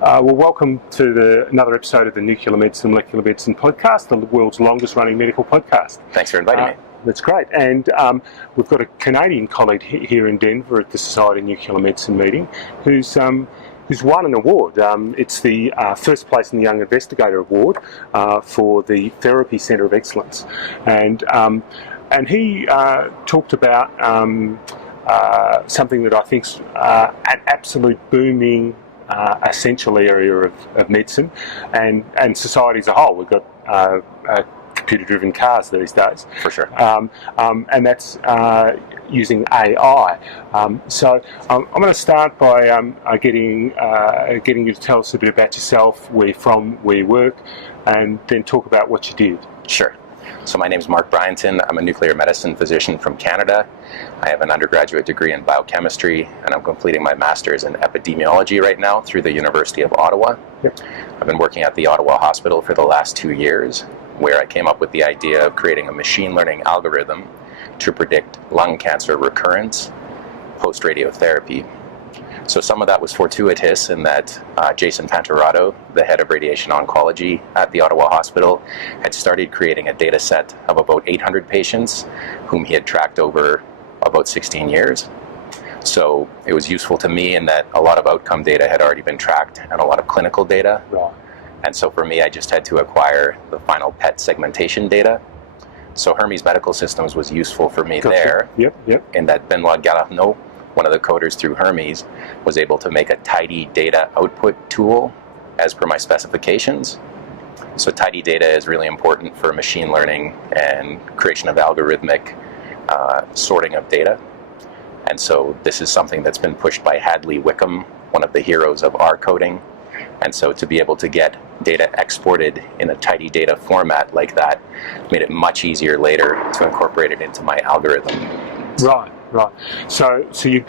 Well, welcome to another episode of the Nuclear Medicine, Molecular Medicine podcast, the world's longest running medical podcast. Thanks for inviting me. That's great. And we've got a Canadian colleague here in Denver at the Society of Nuclear Medicine meeting who's won an award. It's the first place in the Young Investigator Award for the Therapy Centre of Excellence. And he talked about something that I think's an absolute booming essential area of medicine and society as a whole. We've got computer-driven cars these days. For sure. And that's using AI. So I'm going to start by getting you to tell us a bit about yourself, where you're from, where you work, and then talk about what you did. Sure. So my name is Mark Bryanton. I'm a nuclear medicine physician from Canada. I have an undergraduate degree in biochemistry, and I'm completing my master's in epidemiology right now through the University of Ottawa. Yep. I've been working at the Ottawa Hospital for the last 2 years, where I came up with the idea of creating a machine learning algorithm to predict lung cancer recurrence post-radiotherapy. So some of that was fortuitous in that Jason Panterato, the head of radiation oncology at the Ottawa Hospital, had started creating a data set of about 800 patients whom he had tracked over about 16 years. So it was useful to me in that a lot of outcome data had already been tracked and a lot of clinical data. Right. And so for me, I just had to acquire the final PET segmentation data. So Hermes Medical Systems was useful for me there. Yep. In that Benoit Galarneau, one of the coders through Hermes, was able to make a tidy data output tool as per my specifications. So tidy data is really important for machine learning and creation of algorithmic sorting of data. And so this is something that's been pushed by Hadley Wickham, one of the heroes of R coding. And so to be able to get data exported in a tidy data format like that made it much easier later to incorporate it into my algorithm. Right. So you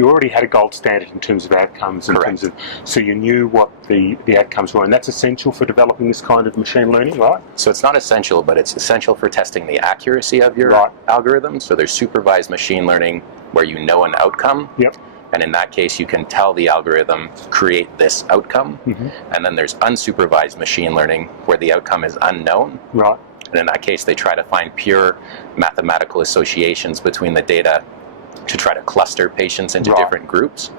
already had a gold standard in terms of outcomes. Correct. So you knew what the outcomes were, and that's essential for developing this kind of machine learning, right? So it's not essential, but it's essential for testing the accuracy of your algorithm. So there's supervised machine learning where you know an outcome. Yep. And in that case, you can tell the algorithm, create this outcome. Mm-hmm. And then there's unsupervised machine learning where the outcome is unknown. Right. And in that case, they try to find pure mathematical associations between the data to try to cluster patients into different groups.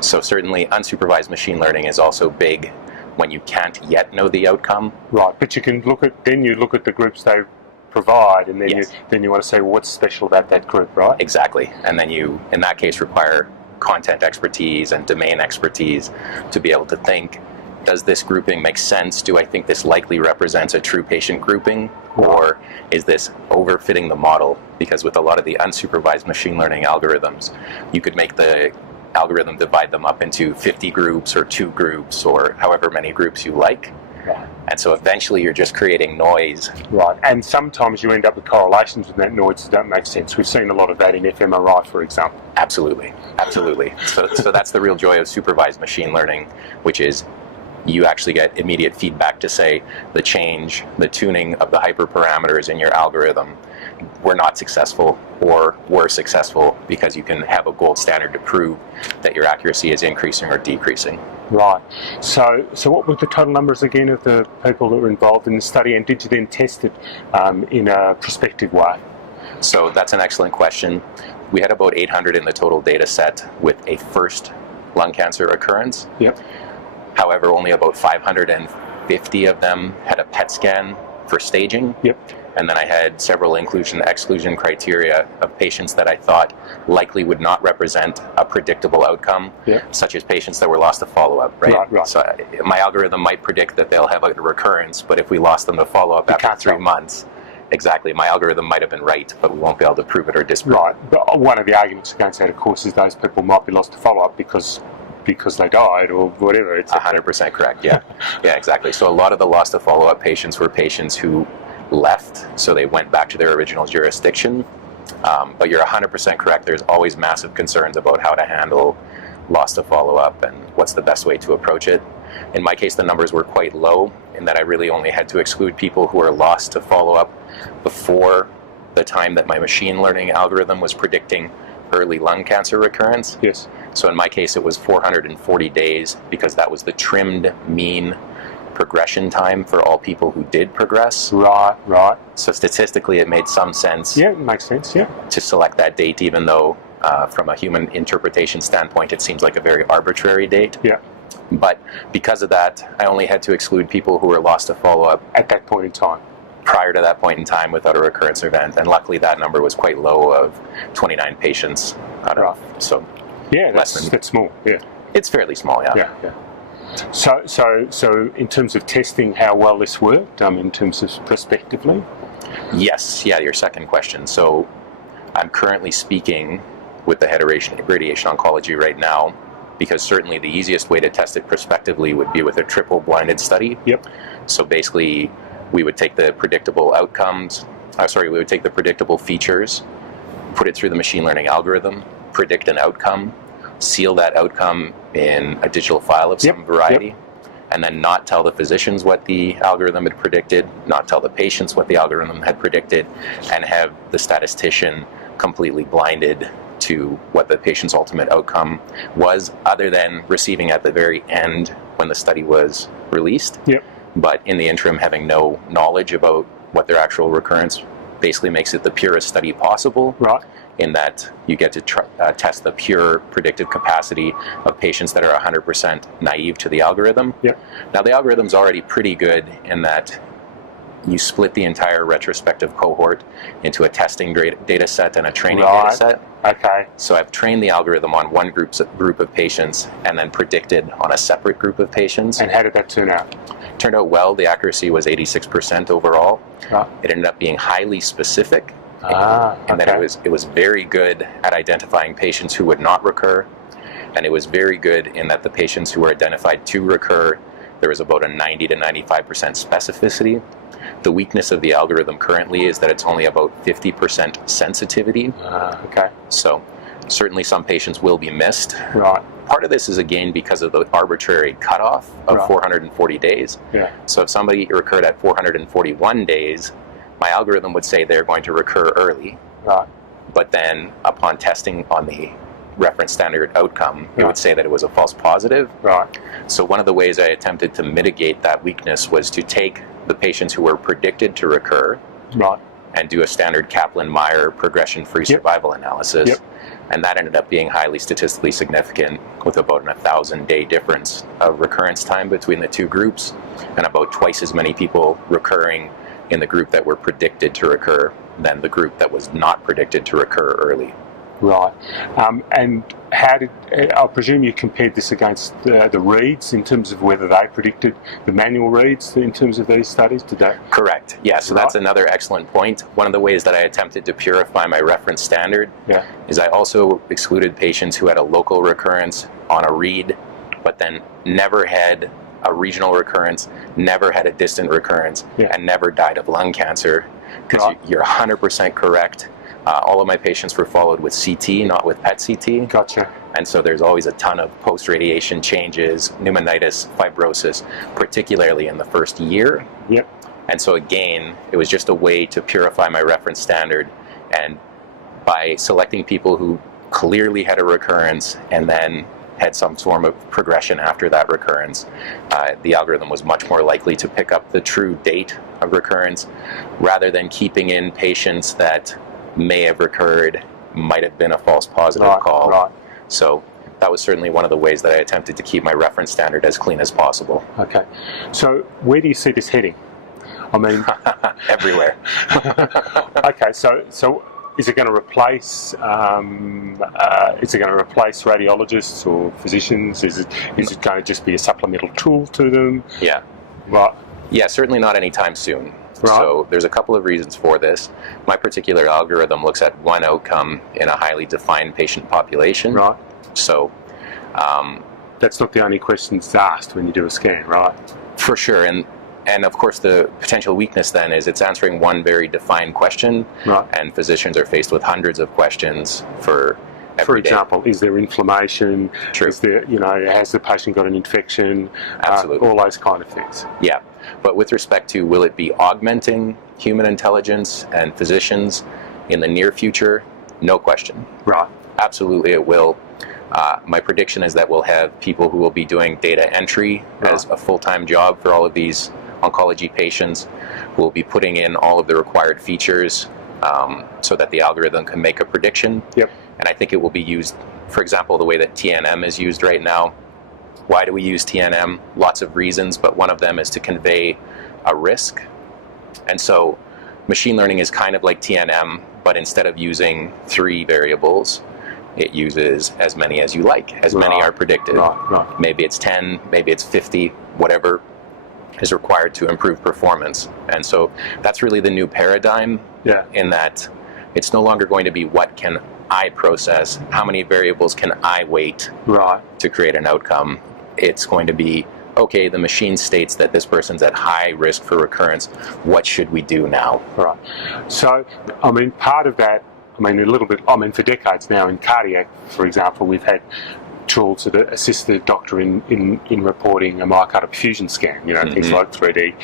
So certainly unsupervised machine learning is also big when you can't yet know the outcome. Right, but you can look at the groups they provide, and then Yes. you want to say, well, what's special about that group, right? Exactly. And then you, in that case, require content expertise and domain expertise to be able to think, does this grouping make sense? Do I think this likely represents a true patient grouping? Or is this overfitting the model? Because with a lot of the unsupervised machine learning algorithms, you could make the algorithm divide them up into 50 groups or 2 groups or however many groups you like. Right. And so eventually you're just creating noise. Right, and sometimes you end up with correlations with that noise that don't make sense. We've seen a lot of that in fMRI, for example. Absolutely. So that's the real joy of supervised machine learning, which is you actually get immediate feedback to say the change, the tuning of the hyperparameters in your algorithm were not successful or were successful, because you can have a gold standard to prove that your accuracy is increasing or decreasing. Right. So what were the total numbers again of the people that were involved in the study, and did you then test it in a prospective way? So that's an excellent question. We had about 800 in the total data set with a first lung cancer occurrence. Yep. However, only about 550 of them had a PET scan for staging. Yep. And then I had several inclusion-exclusion criteria of patients that I thought likely would not represent a predictable outcome, such as patients that were lost to follow-up, right? So my algorithm might predict that they'll have a recurrence, but if we lost them to follow-up after 3 months, exactly, my algorithm might have been right, but we won't be able to prove it or disprove it. Right. But one of the arguments against that, of course, is those people might be lost to follow-up because they died or whatever. It's 100% correct, yeah. Yeah, exactly. So a lot of the lost to follow-up patients were patients who left, so they went back to their original jurisdiction. But you're 100% correct. There's always massive concerns about how to handle loss to follow-up and what's the best way to approach it. In my case, the numbers were quite low in that I really only had to exclude people who were lost to follow-up before the time that my machine learning algorithm was predicting early lung cancer recurrence. Yes. So in my case, it was 440 days because that was the trimmed mean progression time for all people who did progress. Right, right. So statistically, it made some sense. Yeah, it makes sense, yeah. To select that date, even though from a human interpretation standpoint, it seems like a very arbitrary date. Yeah. But because of that, I only had to exclude people who were lost to follow-up at that point in time. Prior to that point in time without a recurrence event. And luckily that number was quite low of 29 patients out of, so yeah, that's small, yeah. It's fairly small, yeah. Yeah, yeah. So in terms of testing, how well this worked, in terms of prospectively? Yes, yeah, your second question. So I'm currently speaking with the head of radiation oncology right now, because certainly the easiest way to test it prospectively would be with a triple blinded study. Yep. So basically, we would take the predictable outcomes, we would take the predictable features, put it through the machine learning algorithm, predict an outcome, seal that outcome in a digital file of some variety, and then not tell the physicians what the algorithm had predicted, not tell the patients what the algorithm had predicted, and have the statistician completely blinded to what the patient's ultimate outcome was, other than receiving at the very end when the study was released. Yep. But in the interim, having no knowledge about what their actual recurrence basically makes it the purest study possible. Right. In that you get to test the pure predictive capacity of patients that are 100% naive to the algorithm. Yep. Now the algorithm's already pretty good in that you split the entire retrospective cohort into a testing data set and a training data set. Okay. So I've trained the algorithm on one group of patients and then predicted on a separate group of patients. And how did that turn out? Turned out well. The accuracy was 86% overall. Right. It ended up being highly specific. And then it was very good at identifying patients who would not recur, and it was very good in that the patients who were identified to recur, there was about a 90 to 95% specificity. The weakness of the algorithm currently is that it's only about 50% sensitivity. Okay. So certainly some patients will be missed. Right. Part of this is again because of the arbitrary cutoff of 440 days. Yeah. So if somebody recurred at 441 days, my algorithm would say they're going to recur early. Right. But then upon testing on the reference standard outcome, it would say that it was a false positive. Right. So one of the ways I attempted to mitigate that weakness was to take the patients who were predicted to recur, right, and do a standard Kaplan-Meier progression-free survival analysis. Yep. And that ended up being highly statistically significant, with about an 1,000-day difference of recurrence time between the two groups, and about twice as many people recurring in the group that were predicted to recur than the group that was not predicted to recur early. Right. And how did, I presume you compared this against the reads in terms of whether they predicted the manual reads in terms of these studies? Did they? Correct. Yeah, so that's another excellent point. One of the ways that I attempted to purify my reference standard is I also excluded patients who had a local recurrence on a read, but then never had a regional recurrence, never had a distant recurrence, and never died of lung cancer, because you're 100% correct. All of my patients were followed with CT, not with PET-CT. Gotcha. And so there's always a ton of post-radiation changes, pneumonitis, fibrosis, particularly in the first year. Yep. And so again, it was just a way to purify my reference standard. And by selecting people who clearly had a recurrence and then had some form of progression after that recurrence, the algorithm was much more likely to pick up the true date of recurrence, rather than keeping in patients that may have recurred, might have been a false positive call. Right. So that was certainly one of the ways that I attempted to keep my reference standard as clean as possible. Okay. So where do you see this heading? I mean, everywhere. Okay. So is it going to replace? Radiologists or physicians? Is it going to just be a supplemental tool to them? Yeah. Right. Yeah. Certainly not anytime soon. Right. So there's a couple of reasons for this. My particular algorithm looks at one outcome in a highly defined patient population. Right. So that's not the only questions asked when you do a scan, right? For sure. And of course the potential weakness then is it's answering one very defined question, right, and physicians are faced with hundreds of questions for every For example, is there inflammation? True. Is there, has the patient got an infection? Absolutely. All those kind of things. Yeah. But with respect to will it be augmenting human intelligence and physicians in the near future? No question. Right. Absolutely it will. My prediction is that we'll have people who will be doing data entry as a full-time job for all of these oncology patients, who will be putting in all of the required features so that the algorithm can make a prediction. And I think it will be used, for example, the way that TNM is used right now. Why do we use TNM? Lots of reasons, but one of them is to convey a risk. And so machine learning is kind of like TNM, but instead of using 3 variables, it uses as many as you like, as many are predicted. Maybe it's 10, maybe it's 50, whatever is required to improve performance. And so that's really the new paradigm, in that it's no longer going to be what can I process, how many variables can I weight to create an outcome. It's going to be, okay, the machine states that this person's at high risk for recurrence. What should we do now? So, I mean, part of that, I mean, a little bit, I mean, for decades now in cardiac, for example, we've had tools that assist the doctor in reporting a myocardial perfusion scan, you know, things like 3D,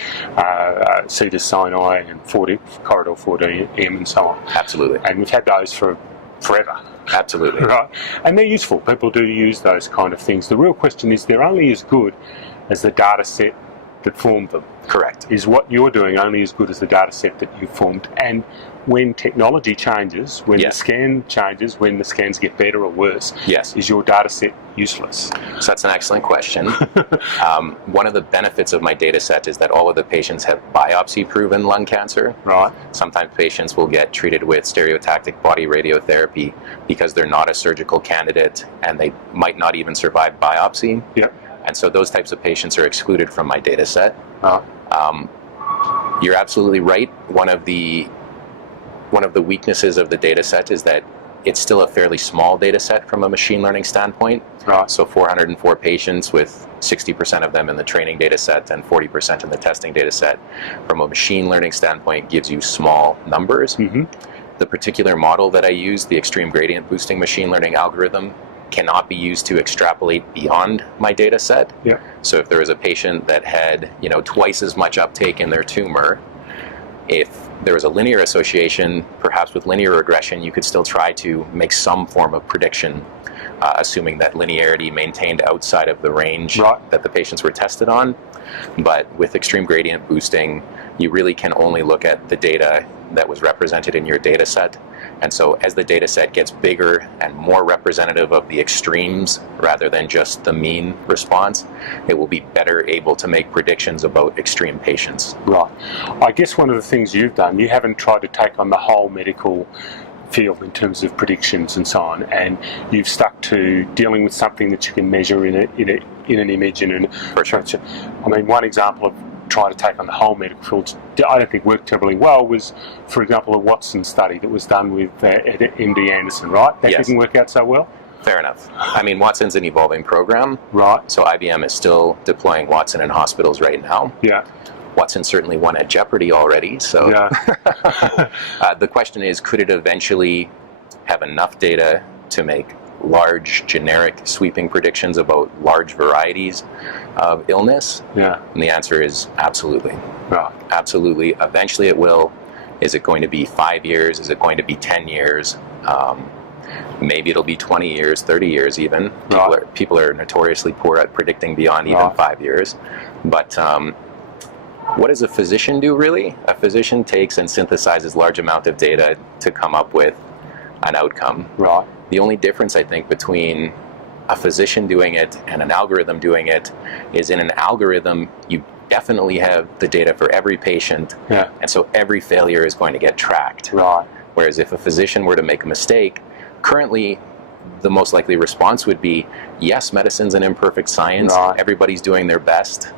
CEDAR Sinai and 4D, Corridor 4DM and so on. Absolutely. And we've had those for forever. Absolutely. And they're useful. People do use those kind of things. The real question is they're only as good as the data set that formed them. Correct. Is what you're doing only as good as the data set that you've formed? And when technology changes, when the scan changes, when the scans get better or worse, is your data set useless? So that's an excellent question. One of the benefits of my data set is that all of the patients have biopsy-proven lung cancer. Sometimes patients will get treated with stereotactic body radiotherapy because they're not a surgical candidate and they might not even survive biopsy. And so those types of patients are excluded from my data set. You're absolutely right. One of the weaknesses of the data set is that it's still a fairly small data set from a machine learning standpoint. So 404 patients with 60% of them in the training data set and 40% in the testing data set, from a machine learning standpoint, gives you small numbers. The particular model that I use, the extreme gradient boosting machine learning algorithm, cannot be used to extrapolate beyond my data set. So if there was a patient that had, you know, twice as much uptake in their tumor, if there was a linear association, perhaps with linear regression, you could still try to make some form of prediction, assuming that linearity maintained outside of the range that the patients were tested on. But with extreme gradient boosting, you really can only look at the data that was represented in your data set. And so as the data set gets bigger and more representative of the extremes rather than just the mean response, it will be better able to make predictions about extreme patients. I guess one of the things you've done, you haven't tried to take on the whole medical field in terms of predictions and so on, and you've stuck to dealing with something that you can measure in an image and I mean, one example of trying to take on the whole medical field, I don't think worked terribly well, was, for example, a Watson study that was done with MD Anderson, That didn't work out so well? Fair enough. I mean, Watson's an evolving program. So IBM is still deploying Watson in hospitals right now. Watson certainly won at Jeopardy already, so the question is, could it eventually have enough data to make large, generic, sweeping predictions about large varieties of illness? And the answer is absolutely. Absolutely. Eventually it will. Is it going to be 5 years? Is it going to be 10 years? Maybe it'll be 20 years, 30 years even. People are notoriously poor at predicting beyond even 5 years. But what does a physician do, really? A physician takes and synthesizes large amount of data to come up with an outcome. The only difference, I think, between a physician doing it and an algorithm doing it is, in an algorithm, you definitely have the data for every patient, and so every failure is going to get tracked. Whereas if a physician were to make a mistake, currently the most likely response would be, yes, medicine's an imperfect science, everybody's doing their best.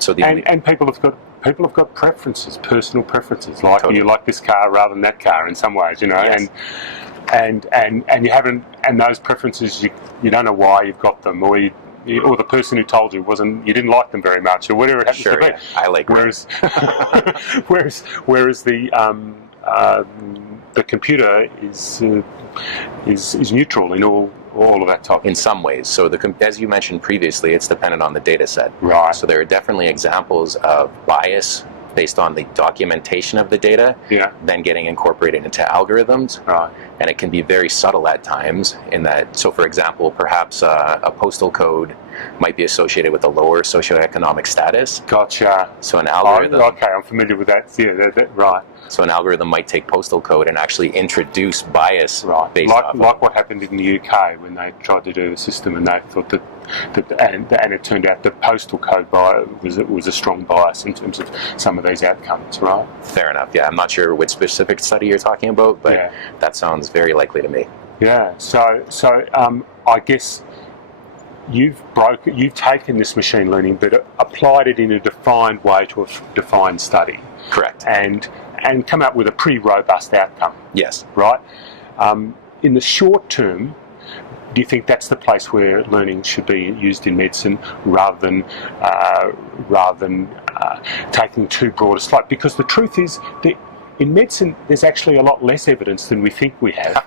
So and people have got preferences, personal preferences, like you like this car rather than that car in some ways, you know, and you haven't, and those preferences, you don't know why you've got them, or the person who told you you didn't like them very much, or whatever it happens to be. I like whereas the computer is neutral in all of that type. In some ways. So as you mentioned previously, it's dependent on the data set. So there are definitely examples of bias based on the documentation of the data, then getting incorporated into algorithms. Right. And it can be very subtle at times in that, so for example, perhaps a postal code might be associated with a lower socioeconomic status. Gotcha. So an algorithm... Oh, okay, I'm familiar with that. Yeah, right. So an algorithm might take postal code and actually introduce bias based off like what happened in the UK when they tried to do the system, and they thought that and it turned out the postal code was a strong bias in terms of some of these outcomes, right? Fair enough. Yeah, I'm not sure which specific study you're talking about, but that sounds very likely to me. Yeah. So I guess you've taken this machine learning, but applied it in a defined way to a defined study. Correct. And come up with a pretty robust outcome. Yes. Right? In the short term, do you think that's the place where learning should be used in medicine rather than taking too broad a slope? Because the truth is that in medicine, there's actually a lot less evidence than we think we have.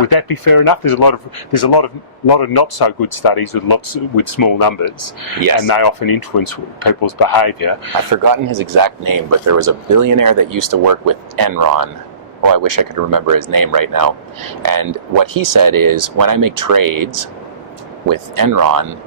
Would that be fair enough? There's a lot of not so good studies with small numbers, and they often influence people's behaviour. I've forgotten his exact name, but there was a billionaire that used to work with Enron. Oh, I wish I could remember his name right now. And what he said is, when I make trades with Enron,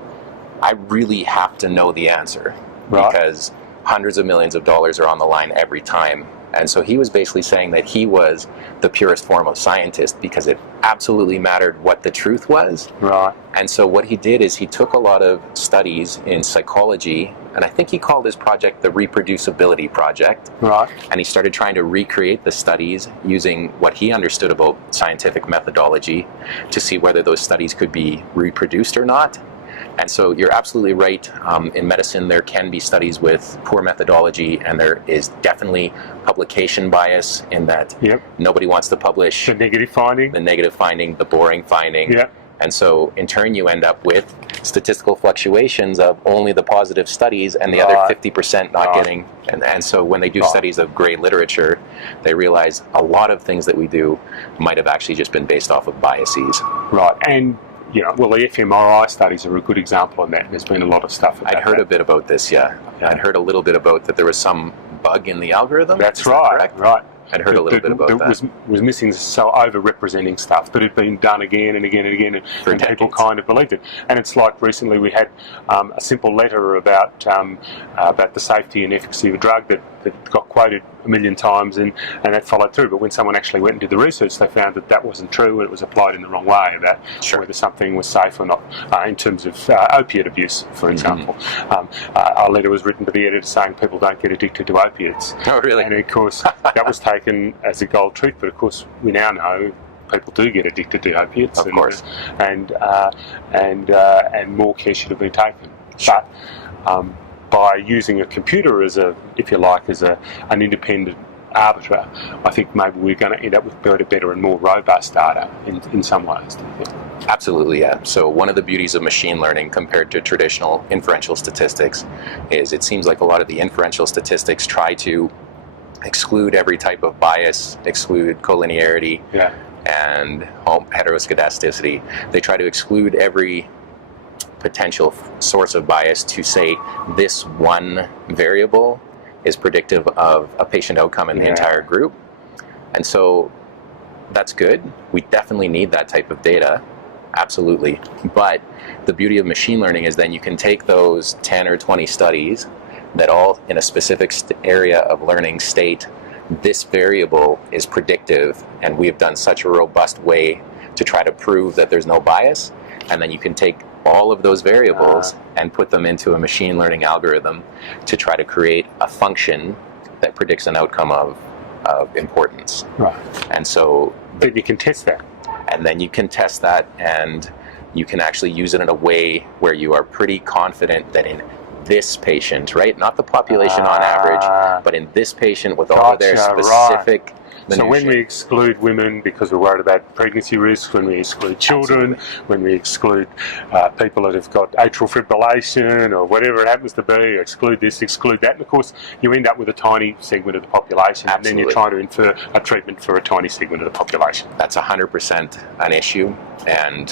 I really have to know the answer, because hundreds of millions of dollars are on the line every time. And so he was basically saying that he was the purest form of scientist because it absolutely mattered what the truth was. Right. And so what he did is he took a lot of studies in psychology, and I think he called his project the Reproducibility Project. Right. And he started trying to recreate the studies using what he understood about scientific methodology to see whether those studies could be reproduced or not. And so you're absolutely right. In medicine, there can be studies with poor methodology, and there is definitely publication bias in that nobody wants to publish the negative finding, the boring finding. Yep. And so in turn, you end up with statistical fluctuations of only the positive studies and the other 50% not getting. And so when they do studies of gray literature, they realize a lot of things that we do might have actually just been based off of biases. Right. And well, the fMRI studies are a good example of that. There's been a lot of stuff about I'd heard a bit about this, I'd heard a little bit about that there was some bug in the algorithm. That's right, correct? Right. I'd heard a little bit about that. Was missing, so over-representing stuff, but it had been done again and again and again, and people kind of believed it. And it's like recently we had a simple letter about the safety and efficacy of a drug that got quoted a million times, and that followed through. But when someone actually went and did the research, they found that wasn't true, and it was applied in the wrong way, about whether something was safe or not, in terms of opiate abuse, for example. Our letter was written to the editor saying people don't get addicted to opiates. Oh, really? And of course, that was taken as a gold truth, but of course we now know people do get addicted to opiates, of course, and more care should have been taken. But by using a computer as an independent arbiter, I think maybe we're going to end up with better and more robust data in some ways. Absolutely, yeah. So one of the beauties of machine learning compared to traditional inferential statistics is it seems like a lot of the inferential statistics try to exclude every type of bias, exclude collinearity and heteroscedasticity. They try to exclude every potential source of bias to say this one variable is predictive of a patient outcome in the entire group. And so that's good. We definitely need that type of data. Absolutely. But the beauty of machine learning is then you can take those 10 or 20 studies that all in a specific area of learning state, this variable is predictive, and we've done such a robust way to try to prove that there's no bias, and then you can take all of those variables and put them into a machine learning algorithm to try to create a function that predicts an outcome of importance. Right. And so then you can test that. And then you can test that, and you can actually use it in a way where you are pretty confident that in this patient, right? Not the population on average, but in this patient with all of their specific minutiae. So when we exclude women because we're worried about pregnancy risks, when we exclude children, when we exclude people that have got atrial fibrillation or whatever it happens to be, exclude this, exclude that, and of course you end up with a tiny segment of the population, and then you're trying to infer a treatment for a tiny segment of the population. That's 100% an issue, and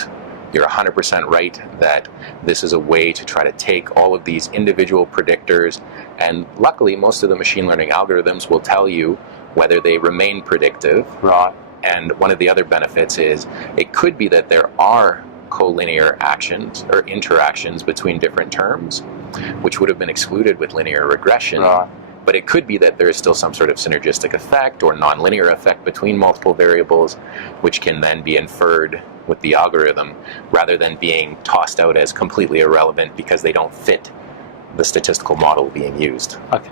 You're 100% right that this is a way to try to take all of these individual predictors, and luckily most of the machine learning algorithms will tell you whether they remain predictive. Right. And one of the other benefits is it could be that there are collinear actions or interactions between different terms, which would have been excluded with linear regression. Right. But it could be that there is still some sort of synergistic effect or nonlinear effect between multiple variables, which can then be inferred with the algorithm rather than being tossed out as completely irrelevant because they don't fit the statistical model being used. Okay.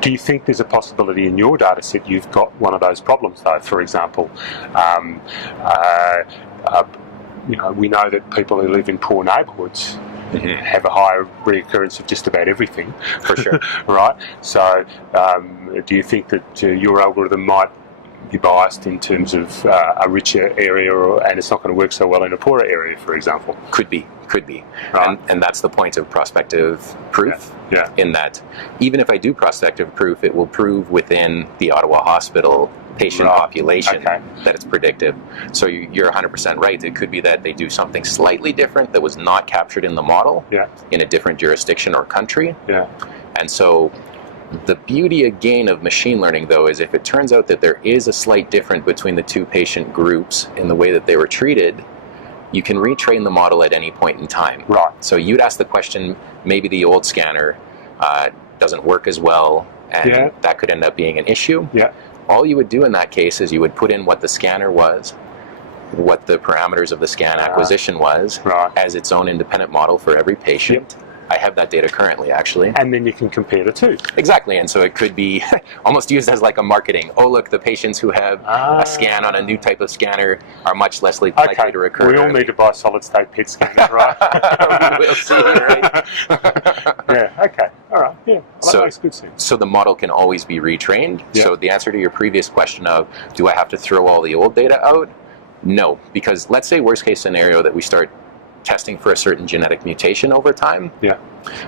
Do you think there's a possibility in your data set you've got one of those problems, though? For example, we know that people who live in poor neighbourhoods have a higher reoccurrence of just about everything. For sure. Right? So do you think that your algorithm might be biased in terms of a richer area, and it's not going to work so well in a poorer area, for example? Could be. Right. And that's the point of prospective proof, Yeah. in that even if I do prospective proof, it will prove within the Ottawa Hospital patient population that it's predictive. So you're 100% right. It could be that they do something slightly different that was not captured in the model in a different jurisdiction or country. Yeah. And so the beauty again of machine learning, though, is if it turns out that there is a slight difference between the two patient groups in the way that they were treated, you can retrain the model at any point in time. Right. So you'd ask the question, maybe the old scanner doesn't work as well, and that could end up being an issue. Yeah. All you would do in that case is you would put in what the scanner was, what the parameters of the scan acquisition was, as its own independent model for every patient. I have that data currently, actually. And then you can compare the two. Exactly, and so it could be almost used as like a marketing. Oh, look, the patients who have a scan on a new type of scanner are much less likely to recur. We all need to buy solid-state PET scanners, right? We'll see, right? Okay, all right, well, that makes good sense. So the model can always be retrained. So the answer to your previous question of, do I have to throw all the old data out? No, because let's say worst case scenario that we start testing for a certain genetic mutation over time. Yeah.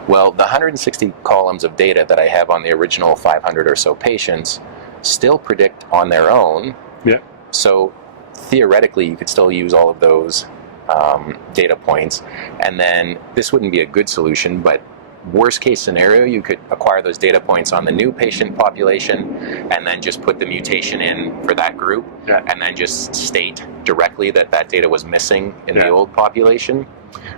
Well, the 160 columns of data that I have on the original 500 or so patients still predict on their own. Yeah. So theoretically, you could still use all of those data points, and then this wouldn't be a good solution, but worst case scenario, you could acquire those data points on the new patient population and then just put the mutation in for that group and then just state directly that that data was missing in the old population.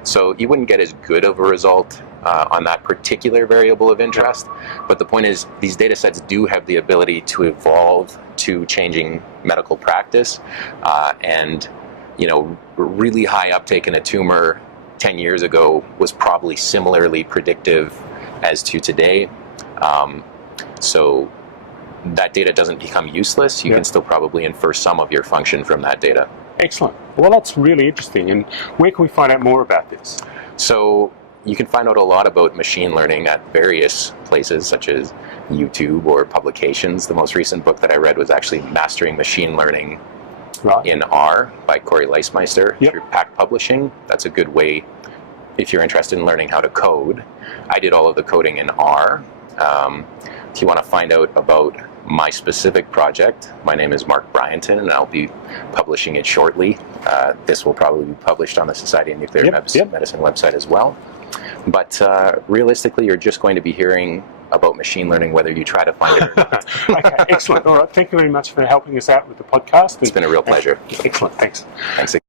So you wouldn't get as good of a result on that particular variable of interest, but the point is these data sets do have the ability to evolve to changing medical practice, and really high uptake in a tumor 10 years ago was probably similarly predictive as to today. So that data doesn't become useless. You can still probably infer some of your function from that data. Excellent. Well, that's really interesting. And where can we find out more about this? So you can find out a lot about machine learning at various places, such as YouTube or publications. The most recent book that I read was actually Mastering Machine Learning in R by Corey Leismeister through Pact Publishing. That's a good way if you're interested in learning how to code. I did all of the coding in R. If you want to find out about my specific project, my name is Mark Bryanton, and I'll be publishing it shortly. This will probably be published on the Society of Nuclear Medicine website as well. But realistically, you're just going to be hearing about machine learning whether you try to find it or not. Okay, excellent. All right, thank you very much for helping us out with the podcast. It's been a real pleasure. Excellent, thanks. Thanks again.